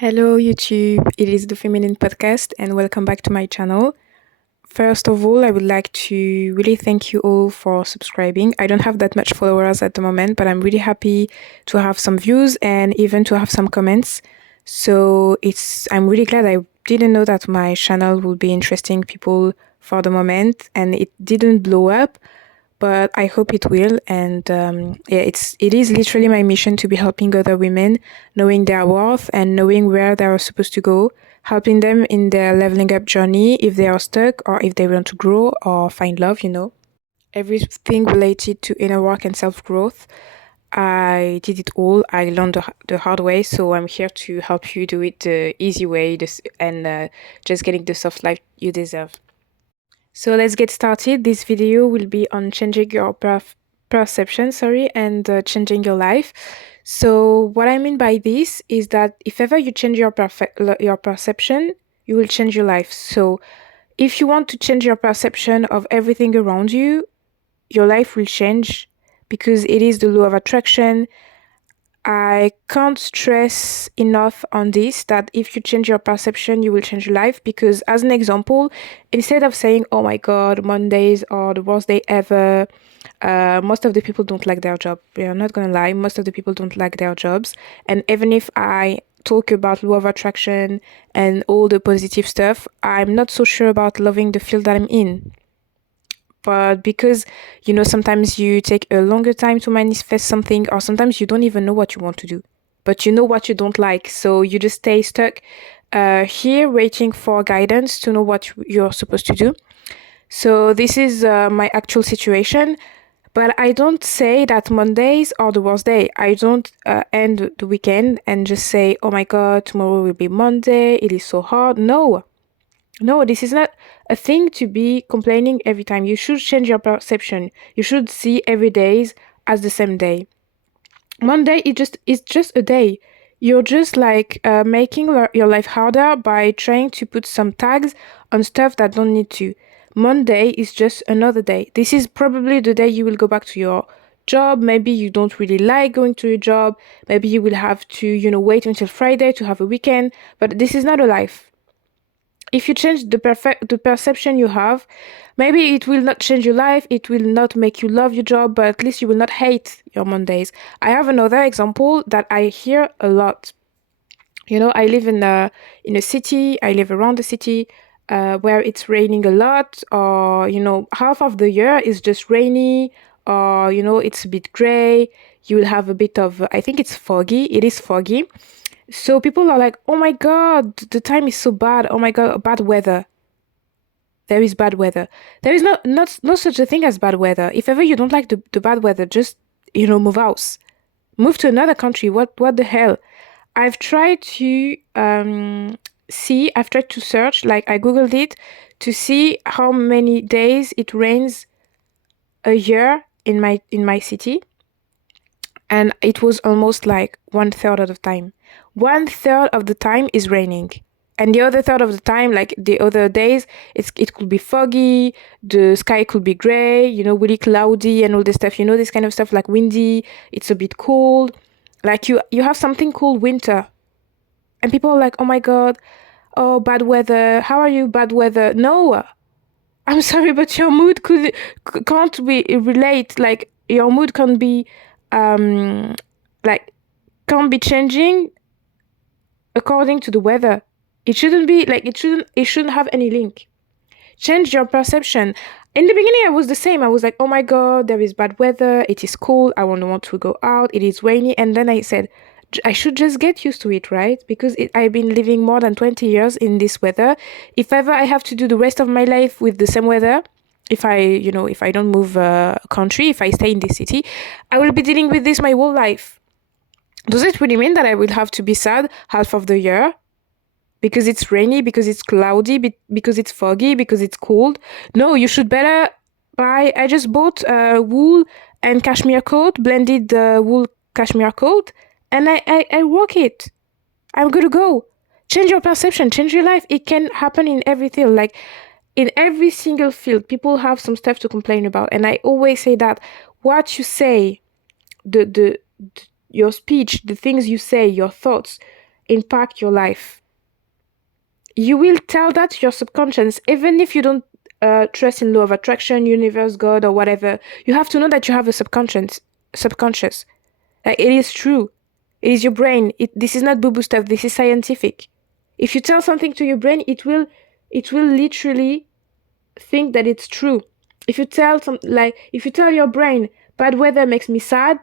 Hello YouTube, it is the Feminine Podcast and welcome back to my channel. First of all, I would like to really thank you all for subscribing. I don't have that much followers at the moment, but I'm really happy to have some views and even to have some comments. So I'm really glad. I didn't know that my channel would be interesting people for the moment and it didn't blow up, but I hope it will. And it is literally my mission to be helping other women, knowing their worth and knowing where they are supposed to go, helping them in their leveling up journey if they are stuck or if they want to grow or find love. Everything related to inner work and self growth. I did it all. I learned the hard way, so I'm here to help you do it the easy way and just getting the soft life you deserve. So let's get started. This video will be on changing your perception, and changing your life. So what I mean by this is that if ever you change your perception, you will change your life. So if you want to change your perception of everything around you, your life will change because it is the law of attraction. I can't stress enough on this, that if you change your perception, you will change your life. Because as an example, instead of saying, oh my God, Mondays are the worst day ever, most of the people don't like their job. We are not going to lie. Most of the people don't like their jobs. And even if I talk about law of attraction and all the positive stuff, I'm not so sure about loving the field that I'm in. But because, sometimes you take a longer time to manifest something, or sometimes you don't even know what you want to do, but you know what you don't like. So you just stay stuck here waiting for guidance to know what you're supposed to do. So this is my actual situation. But I don't say that Mondays are the worst day. I don't end the weekend and just say, oh my God, tomorrow will be Monday. It is so hard. No, this is not a thing to be complaining every time. You should change your perception. You should see every day as the same day. Monday is just a day. You're just like making your life harder by trying to put some tags on stuff that don't need to. Monday is just another day. This is probably the day you will go back to your job. Maybe you don't really like going to your job. Maybe you will have to, wait until Friday to have a weekend. But this is not a life. If you change the perception you have, maybe it will not change your life, it will not make you love your job, but at least you will not hate your Mondays. I have another example that I hear a lot. I live in a city, I live around the city, where it's raining a lot, or, half of the year is just rainy, or, it's a bit gray. You will have a bit of, I think it's foggy. It is foggy. So people are like, oh my God, the time is so bad. Oh my God, bad weather. There is bad weather. There is not such a thing as bad weather. If ever you don't like the bad weather, just, move house. Move to another country. What the hell? I've tried to I've tried to search, like I Googled it, to see how many days it rains a year in my city. And it was almost like 1/3 of the time. 1/3 of the time is raining. And the other third of the time, like the other days, it could be foggy, the sky could be gray, really cloudy and all this stuff. This kind of stuff, like windy, it's a bit cold. Like you have something called winter. And people are like, oh my God, oh, bad weather. How are you, bad weather? No, I'm sorry, but your mood can't be relate. Like your mood can't be can't be changing according to the weather. It shouldn't be like it shouldn't have any link. Change your perception. In the beginning, I was the same. I was like, oh my God, there is bad weather. It is cold. I don't want to go out. It is rainy. And then I said, I should just get used to it, right? Because I've been living more than 20 years in this weather. If ever I have to do the rest of my life with the same weather, if I don't move country, if I stay in this city, I will be dealing with this my whole life. Does it really mean that I will have to be sad half of the year? Because it's rainy, because it's cloudy, because it's foggy, because it's cold? No, you should better buy. I just bought a wool and cashmere coat, blended wool cashmere coat, and I work it. I'm good to go. Change your perception, change your life. It can happen in every field. Like in every single field, people have some stuff to complain about. And I always say that what you say, your speech, the things you say, your thoughts, impact your life. You will tell that to your subconscious, even if you don't trust in law of attraction, universe, God, or whatever. You have to know that you have a subconscious. Like, it is true. It is your brain. This is not boo-boo stuff. This is scientific. If you tell something to your brain, it will literally think that it's true. If you tell your brain bad weather makes me sad,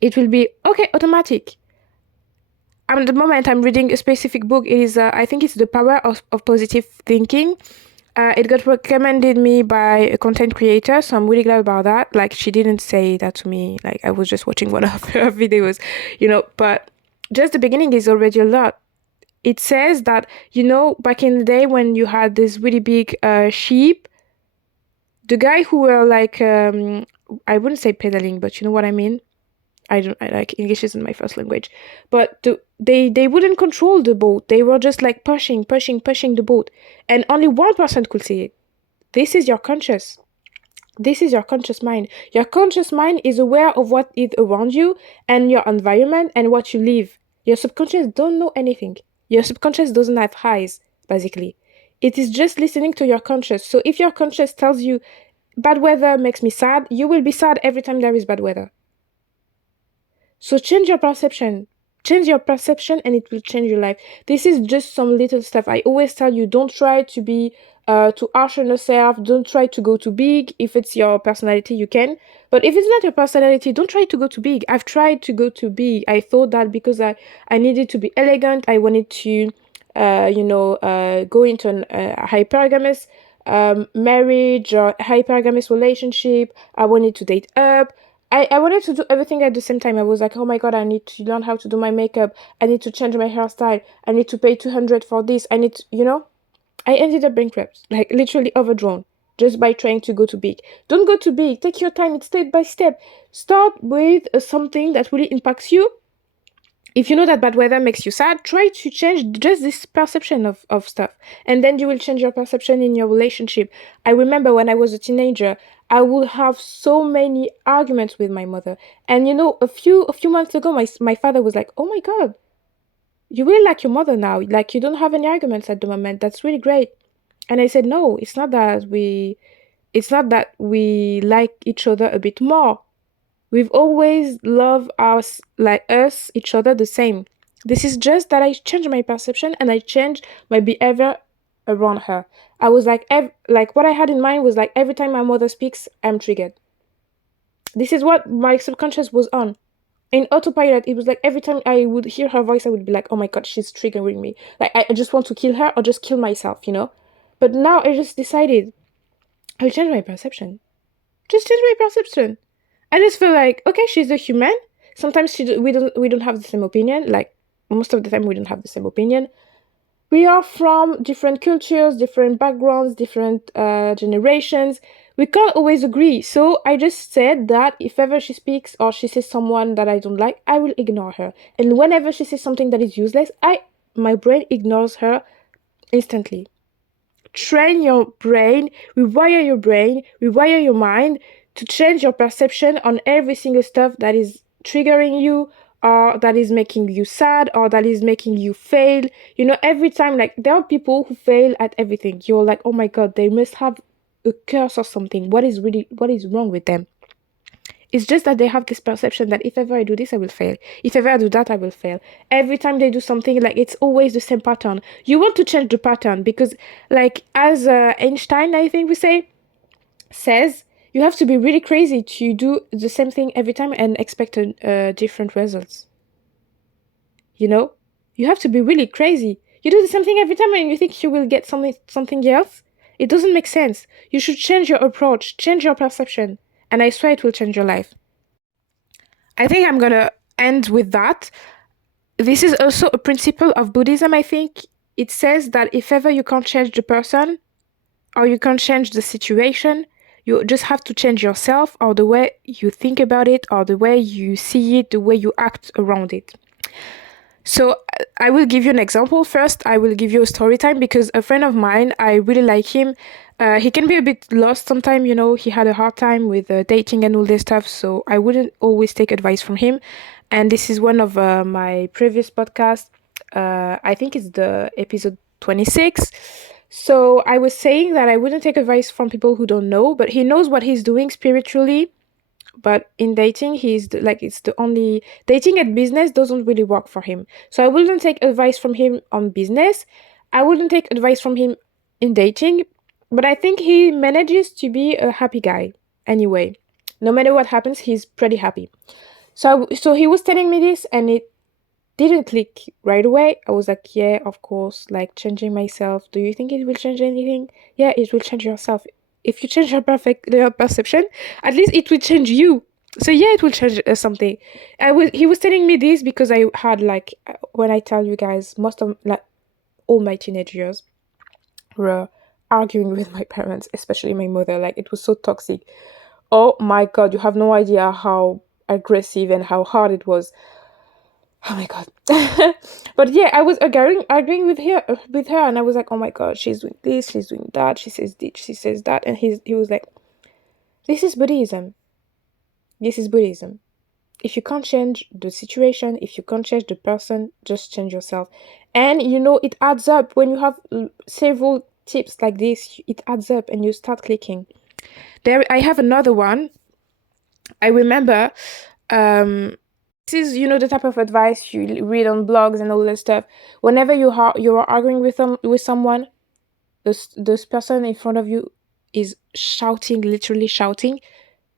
it will be okay, automatic. At the moment, I'm reading a specific book. It is, I think it's The Power of Positive Thinking. It got recommended me by a content creator, so I'm really glad about that. Like, she didn't say that to me. Like, I was just watching one of her videos, but just the beginning is already a lot. It says that, back in the day when you had this really big sheep, the guy who were like, I wouldn't say pedaling, but you know what I mean? I like, English isn't my first language, but they wouldn't control the boat. They were just like pushing the boat, and only one person could see it. This is your conscious. This is your conscious mind. Your conscious mind is aware of what is around you and your environment and what you live. Your subconscious don't know anything. Your subconscious doesn't have eyes, basically. It is just listening to your conscious. So if your conscious tells you bad weather makes me sad, you will be sad every time there is bad weather. So change your perception. Change your perception and it will change your life. This is just some little stuff. I always tell you, don't try to be too harsh on yourself. Don't try to go too big. If it's your personality, you can. But if it's not your personality, don't try to go too big. I've tried to go too big. I thought that because I needed to be elegant, I wanted to, go into a hypergamous marriage or hypergamous relationship. I wanted to date up. I wanted to do everything at the same time. I was like, oh my God, I need to learn how to do my makeup. I need to change my hairstyle. I need to pay 200 for this. I need to, I ended up bankrupt, like literally overdrawn, just by trying to go too big. Don't go too big. Take your time. It's step by step. Start with something that really impacts you. If you know that bad weather makes you sad, try to change just this perception of stuff. And then you will change your perception in your relationship. I remember when I was a teenager, I would have so many arguments with my mother. And a few months ago, my father was like, oh my God, you really like your mother now. Like, you don't have any arguments at the moment. That's really great. And I said, no, it's not that we like each other a bit more. We've always loved each other the same. This is just that I changed my perception and I changed my behavior around her. I was like what I had in mind was like, every time my mother speaks, I'm triggered. This is what my subconscious was on. In autopilot, it was like every time I would hear her voice, I would be like, oh my God, she's triggering me. Like, I just want to kill her or just kill myself, But now I just decided I'll change my perception. Just change my perception. I just feel like, okay, she's a human. Sometimes we don't have the same opinion. Like, most of the time we don't have the same opinion. We are from different cultures, different backgrounds, different generations. We can't always agree. So I just said that if ever she speaks or she says someone that I don't like, I will ignore her. And whenever she says something that is useless, my brain ignores her instantly. Train your brain, rewire your mind to change your perception on every single stuff that is triggering you, or that is making you sad, or that is making you fail. Every time, like, there are people who fail at everything. You're like, oh my God, they must have a curse or something. What is wrong with them? It's just that they have this perception that if ever I do this, I will fail. If ever I do that, I will fail. Every time they do something, like, it's always the same pattern. You want to change the pattern because, like, as Einstein, I think says, you have to be really crazy to do the same thing every time and expect different results. You have to be really crazy. You do the same thing every time and you think you will get something else. It doesn't make sense. You should change your approach, change your perception, and I swear it will change your life. I think I'm gonna end with that. This is also a principle of Buddhism, I think. It says that if ever you can't change the person or you can't change the situation, you just have to change yourself, or the way you think about it, or the way you see it, the way you act around it. So I will give you an example. First, I will give you a story time because a friend of mine, I really like him. He can be a bit lost sometimes, he had a hard time with dating and all this stuff. So I wouldn't always take advice from him. And this is one of my previous podcasts. I think it's the episode 26. So I was saying that I wouldn't take advice from people who don't know, but he knows what he's doing spiritually. But in dating, it's the only dating and business doesn't really work for him. So I wouldn't take advice from him on business. I wouldn't take advice from him in dating, but I think he manages to be a happy guy anyway. No matter what happens, he's pretty happy. So he was telling me this, and it didn't click right away. I was like, yeah, of course, like changing myself. Do you think it will change anything? Yeah, it will change yourself. If you change your perception, at least it will change you. So yeah, it will change something. He was telling me this because I had like when I tell you guys, most of like all my teenage years were arguing with my parents, especially my mother. Like it was so toxic. Oh my god, you have no idea how aggressive and how hard it was. Oh my god. But yeah, I was arguing with her, and I was like, oh my god, she's doing this, she's doing that, she says this, she says that, and he was like, this is Buddhism. This is Buddhism. If you can't change the situation, if you can't change the person, just change yourself. And you know, it adds up when you have several tips like this, it adds up and you start clicking. There I have another one. I remember this is, you know, the type of advice you read on blogs and all that stuff. Whenever you are arguing with someone, this person in front of you is shouting, literally shouting.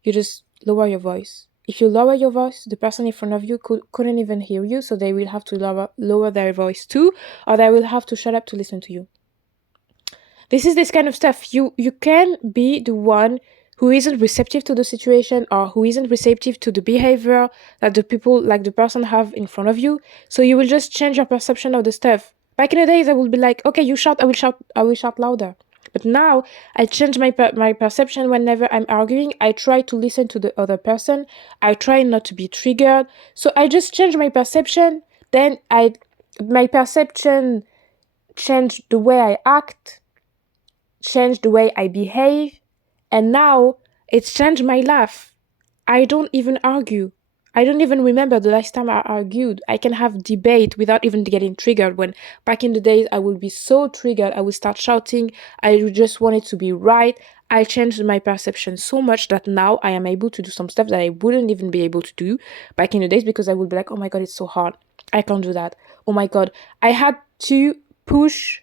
You just lower your voice. If you lower your voice, the person in front of you couldn't even hear you, so they will have to lower their voice too, or they will have to shut up to listen to you. This kind of stuff. You can be the one who isn't receptive to the situation or who isn't receptive to the behavior that the people like the person have in front of you. So you will just change your perception of the stuff. Back in the days, I would be like, okay, you shout, I will shout louder. But now I change my perception whenever I'm arguing. I try to listen to the other person. I try not to be triggered. So I just change my perception. Then my perception changed the way I act, changed the way I behave, and now it's changed my life. I don't even argue. I don't even remember the last time I argued. I can have debate without even getting triggered. When back in the days I would be so triggered, I would start shouting. I just wanted to be right. I changed my perception so much that now I am able to do some stuff that I wouldn't even be able to do back in the days, because I would be like, oh my god, it's so hard. I can't do that. Oh my god. I had to push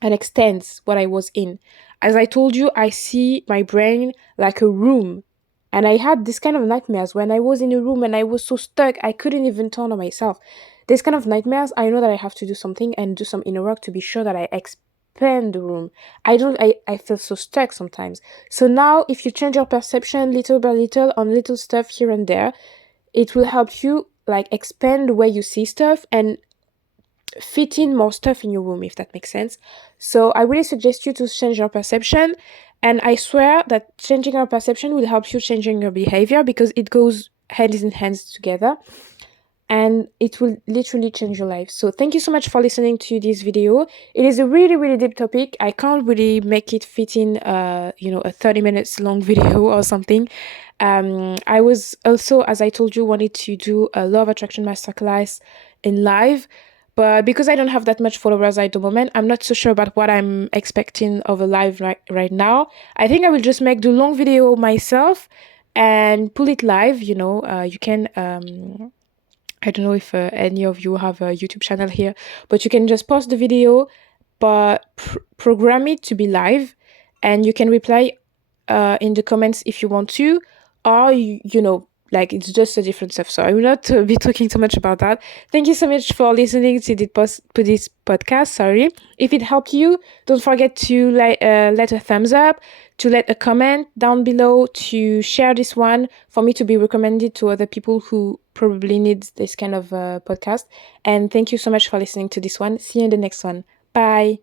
and extend what I was in. As I told you, I see my brain like a room. And I had this kind of nightmares when I was in a room and I was so stuck, I couldn't even turn on myself. This kind of nightmares, I know that I have to do something and do some inner work to be sure that I expand the room. I feel so stuck sometimes. So now, if you change your perception little by little on little stuff here and there, it will help you like expand the way you see stuff and fit in more stuff in your room, if that makes sense. So I really suggest you to change your perception, and I swear that changing your perception will help you changing your behavior, because it goes hand in hand together, and it will literally change your life. So thank you so much for listening to this video. It is a really, really deep topic. I can't really make it fit in a 30 minutes long video or something. I was also, as I told you, wanted to do a law of attraction masterclass in live, but because I don't have that much followers at the moment, I'm not so sure about what I'm expecting of a live right now. I think I will just make the long video myself and pull it live. You can I don't know if any of you have a YouTube channel here, but you can just post the video, but program it to be live, and you can reply in the comments if you want to, or like it's just a different stuff. So I will not be talking too much about that. Thank you so much for listening to this podcast. Sorry. If it helped you, don't forget to let a thumbs up, to let a comment down below, to share this one for me to be recommended to other people who probably need this kind of podcast. And thank you so much for listening to this one. See you in the next one. Bye.